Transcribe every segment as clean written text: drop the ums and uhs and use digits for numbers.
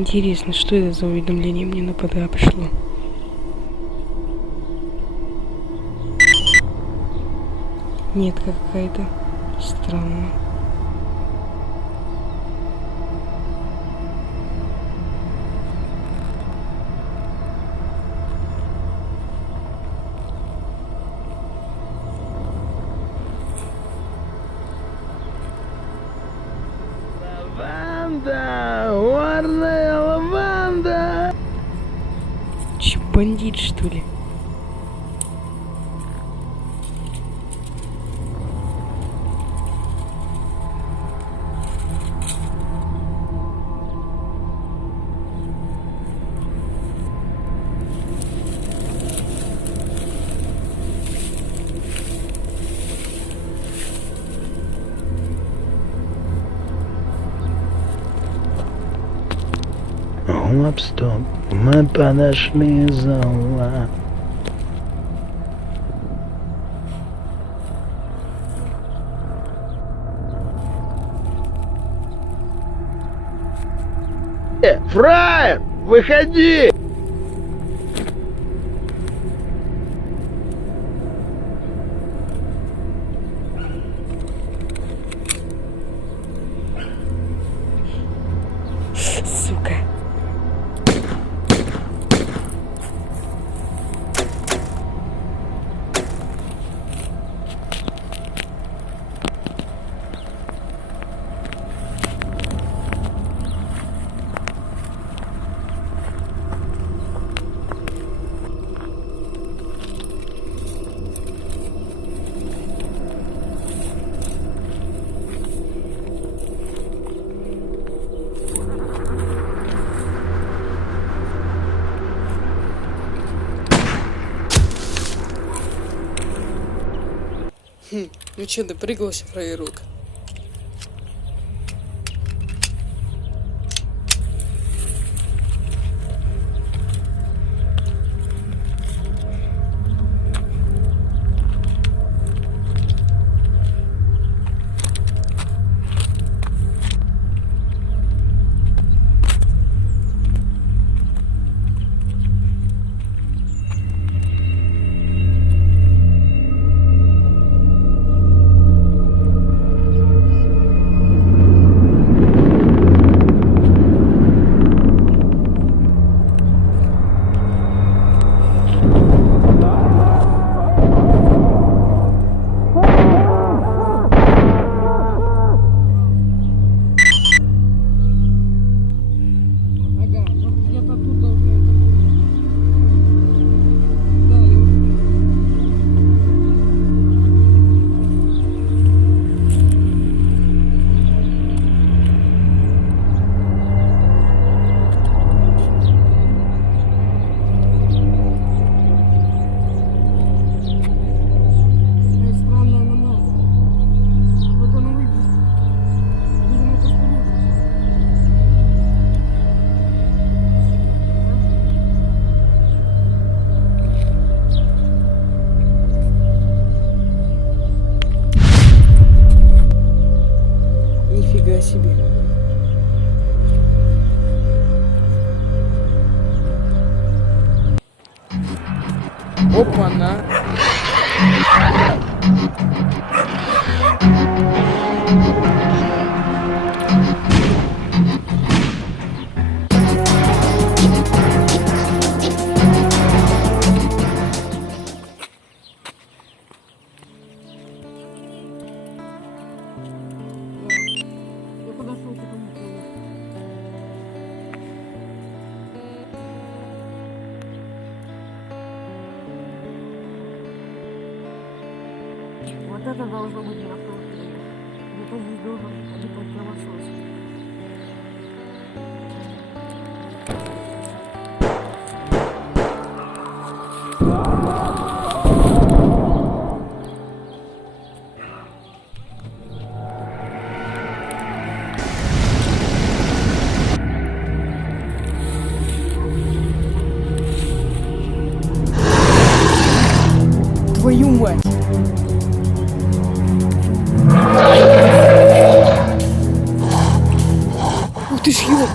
Интересно, что это за уведомление мне на ПДА пришло? Нет, какая-то странная. Лаванда! Горная лаванда! Че, бандит, что ли? Гоп-стоп, мы подошли за угла. Фраер, выходи! Сука. Ну чё, допрыгался, фраерок? Нифига себе. Опа-на. Я подошел к этому полу. Вот это должно быть на автомобиле. Где-то здесь должен быть насос. Твою мать! Ух ты ж ёб!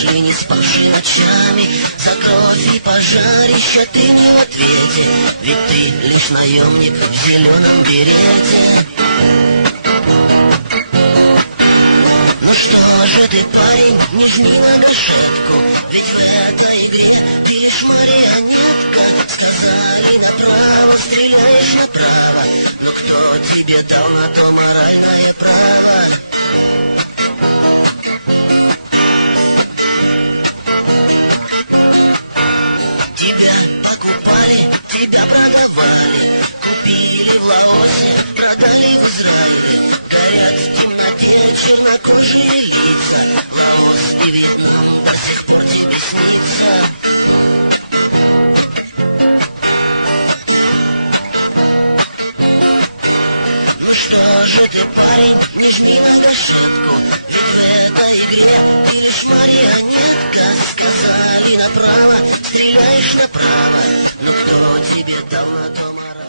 Прошли не спавшие ночами, за кровь и пожарище ты не в ответе, ведь ты лишь наемник в зеленом берете. Ну что же ты, парень, не жми на гашетку, ведь в этой игре ты лишь марионетка. Сказали направо, стреляешь направо, но кто тебе дал на то моральное право? Тебя покупали, тебя продавали, купили в Лаосе, продали в Израиле. Горят в темноте чернокожие лица, Лаос и Вьетнам до сих пор тебе снится. Ну что же ты, парень, не жми на гашетку, ведь в этой игре ты лишь марионетка. Сказали направо, стреляешь направо, но кто тебе дал на то мораль?